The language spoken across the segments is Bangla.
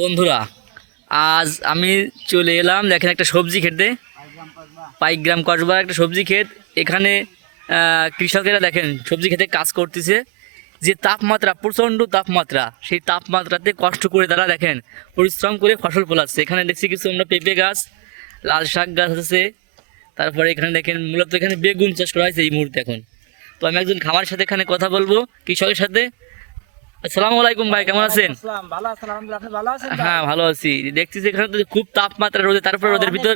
বন্ধুরা, আজ আমি চলে এলাম দেখেন একটা সবজি খেতে। পাইগ্রাম কসবা একটা সবজি ক্ষেত। এখানে কৃষকেরা দেখেন সবজি খেতে কাজ করতেছে। যে তাপমাত্রা, প্রচণ্ড তাপমাত্রা, সেই তাপমাত্রাতে কষ্ট করে তারা দেখেন পরিশ্রম করে ফসল ফলাচ্ছে। এখানে দেখছি কিছু আমরা পেঁপে গাছ, লাল শাক গাছ আছে। তারপরে এখানে দেখেন মূলত এখানে বেগুন চাষ করা হয়েছে এই মুহূর্তে এখন। তো আমি একজন খামারের সাথে এখানে কথা বলবো, কৃষকের সাথে। আসসালামু আলাইকুম ভাই, কেমন আছেন? হ্যাঁ, ভালো আছি। দেখতেছি এখানে তো খুব তাপমাত্রা, রোদে, তারপর রোদের ভিতর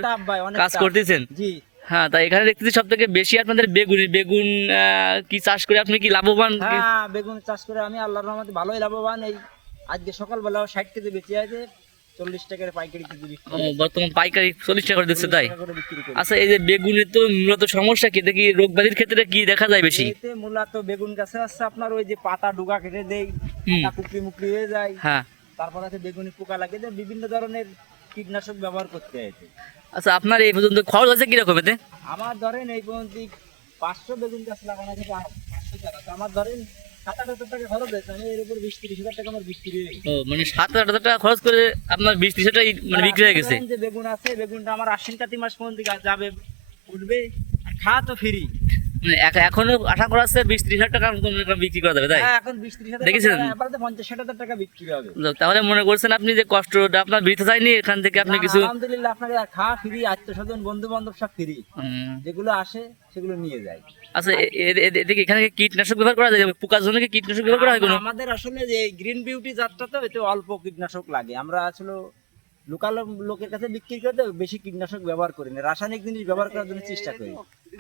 কাজ করতেছেন। হ্যাঁ, তাই এখানে দেখতেছি সব থেকে বেশি আপনাদের বেগুন কি চাষ করে আপনি কি লাভবান? হ্যাঁ, বেগুন চাষ করে আমি আল্লাহর রহমতে ভালোই লাভবান। এই আজকে সকালবেলা 60 কেজি বেঁচে আছে, 40 টাকার পাইকারি কেজি বিক্রি। বর্তমান পাইকারি 40 টাকা করে দিচ্ছে, তাই? বিক্রি করি। আচ্ছা, এই যে বেগুনের তো মূলত সমস্যা কি দেখি, রোগ ব্যাধির ক্ষেত্রে কি দেখা যায় বেশি? এতে মূলত বেগুন গাছে আছে আপনার ওই যে পাতা ডুগা কেটে দেই, পাতা কুকরি মুকরি হয়ে যায়। হ্যাঁ, তারপর আছে বেগুনি পোকা লাগে যায়, বিভিন্ন ধরনের কীটনাশক ব্যবহার করতে হয়। আচ্ছা, আপনার এই পর্যন্ত খরচ আছে কিরকম এতে? আমার ধরেন এই পর্যন্ত 500 বেগুন গাছ লাগানো আছে, 500 চারা। তো আমার ধরেন 7-8 টাকা খরচ হয়েছে। আমি এর উপর 20-30 হাজার টাকা আমার বিক্রি হয়ে গেছে। ও, মানে 7-8 হাজার টাকা খরচ করে আপনার 20-30 হাজার টাকা মানে বিক্রি হয়ে গেছে। যে বেগুন আছে, বেগুনটা আমার আশ্বিন কাতি মাস পর্যন্ত যাবে, উঠবে, আর খাওয়া তো ফ্রি। মানে এখনো আশা করা যাচ্ছে 20-30 হাজার টাকার মতো বিক্রি করা যাবে, তাই? হ্যাঁ, এখন 20-30 হাজার দেখেছেন? আপাতত 50-60 হাজার টাকা বিক্রি হবে। তাহলে মনে করছেন আপনি যে কষ্টটা আপনার বৃথা যায়নি, এখান থেকে আপনি কিছু? আলহামদুলিল্লাহ, আপনাকে খাওয়া ফ্রি, আত্মীয়-স্বজন, বন্ধু-বান্ধব সব ফ্রি। যেগুলো আসে সেগুলো নিয়ে যায়। আচ্ছা, এদিকে এখানে কি কীটনাশক ব্যবহার করা যায়? পোকার জন্য কি কীটনাশক ব্যবহার করা হয় কোনো? আমাদের আসলে যে গ্রিন বিউটি জাতটা, তো এতে অল্প কীটনাশক লাগে। আমরা আসলে লোকাল লোকের কাছে বিক্রি করতে বেশি কীটনাশক ব্যবহার করি না, রাসায়নিক জিনিস ব্যবহার করার জন্য চেষ্টা করি।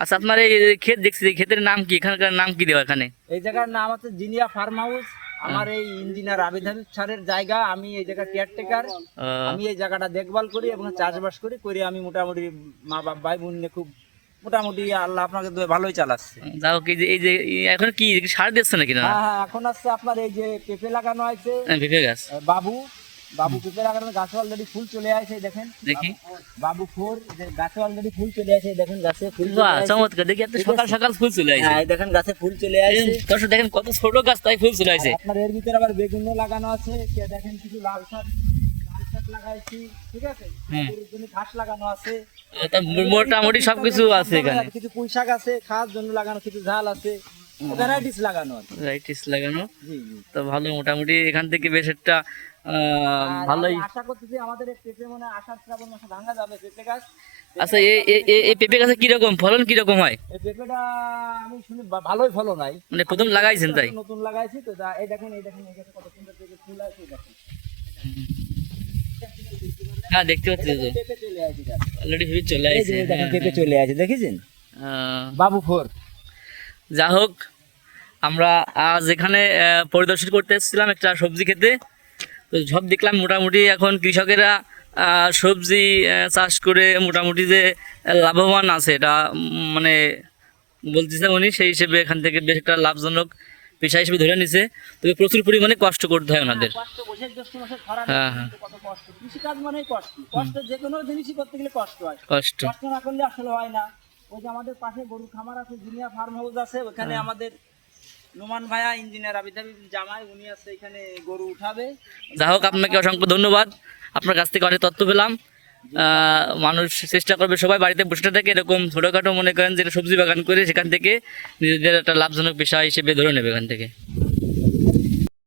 আচ্ছা, আপনার এই ক্ষেত দেখছি, এই ক্ষেতের নাম কি, এখানকার নাম কি দেওয়া এখানে? এই জায়গার নাম হচ্ছে জিনিয়া ফার্ম হাউস। আমার এই ইঞ্জিনিয়ার আবিদ হাবিব স্যারের জায়গা। আমি এই জায়গা কেয়ারটেকার। আমি এই জায়গাটা দেখভাল করি এবং চাষবাস করি। আমি মোটামুটি মা বাপ ভাই বোন নিয়ে খুব মোটামুটি আল্লাহ আপনাকে ভালোই চালাচ্ছে। যাও, এই যে এখন কি সার দিচ্ছে নাকি? না, হ্যাঁ, এখন আছে আপনার এই যে পেঁপে লাগানো আছে, পেঁপে গাছ। বাবু পেঁপে লাগানো, গাছে অলরেডি ফুল চলে আসে, দেখেন। দেখি বাবু ফোর, গাছে অলরেডি ফুল চলে আসে, দেখেন গাছে ফুল। বাহ, চমৎকার! দেখি এত সকাল সকাল ফুল চলে আসে। হ্যাঁ, দেখেন গাছে ফুল চলে আসে। দর্শক দেখেন কত ছোট গাছ, তাই ফুল চলে আসে। আপনার এর ভিতরে আবার বেগুনও লাগানো আছে, দেখেন কিছু লাল শাক লাগাইছি, ঠিক আছে। গরুর জন্য ঘাস লাগানো আছে, মোটামুটি সবকিছু আছে এখানে। কিছু পুঁই শাক আছে খাওয়ার জন্য লাগানো, কিছু ঝাল আছে, ভ্যারাইটিস লাগানো আছে। ভ্যারাইটিস লাগানো। জি জি, তো ভালো, মোটামুটি এখান থেকে বেশ একটা ভালোই। আশা করতেছি আমাদের এই পেঁপে মনে হয় আষাঢ় শ্রাবণ মাসে ভাঙা যাবে পেঁপে গাছ। আচ্ছা, এই পেঁপে গাছে কিরকম ফলন কিরকম হয়? এই পেঁপেটা আমি শুনি ভালোই ফলন হয়। মানে প্রথম লাগাইছেন, তাই? নতুন লাগাইছি তো। এই দেখেন এই গাছে কত সুন্দর পেঁপে ফুল আছে, দেখেন। হ্যাঁ, দেখতে পাচ্ছি তো, পেঁপে চলে আসে, অলরেডি পেঁপে চলে আসছে। দেখেন পেঁপে চলে আসে, দেখেছেন? বাবু ফোর। যা হোক, আমরা আজ এখানে পরিদর্শন করতে এসেছিলাম একটা সবজি খেতে। তো সব দেখলাম মোটামুটি এখন কৃষকেরা সবজি চাষ করে মোটামুটি যে লাভবান আছে, এটা মানে বলতেছে উনি। সেই হিসেবে এখান থেকে বেশ একটা লাভজনক পেশা হিসেবে ধরে নিছে। তবে প্রচুর পরিমাণে কষ্ট করতে হয় ওনাদের। হ্যাঁ, হ্যাঁ, কৃষিকাজ মানেই কষ্ট, যে কোনো জিনিসই করতে গেলে কষ্ট হয়। কষ্ট না করলে আসলে হয় না। ওই যে আমাদের পাশে গরুর খামার আছে, জিনিয়া ফার্ম হাউস আছে, ওখানে আমাদের নোমান ভাইয়া, ইঞ্জিনিয়ার আবিদ হাবিব জামাই, উনি আছে এখানে, গরু উঠাবে। যা হোক, আপনাকে অসংখ্য ধন্যবাদ। আপনার কাছ থেকে অনেক তথ্য পেলাম। মানুষ চেষ্টা করবে সবাই বাড়িতে বসে থেকে এরকম ছোটোখাটো মনে করেন যে সবজি বাগান করে সেখান থেকে নিজেদের একটা লাভজনক পেশা হিসেবে ধরে নেবে এখান থেকে।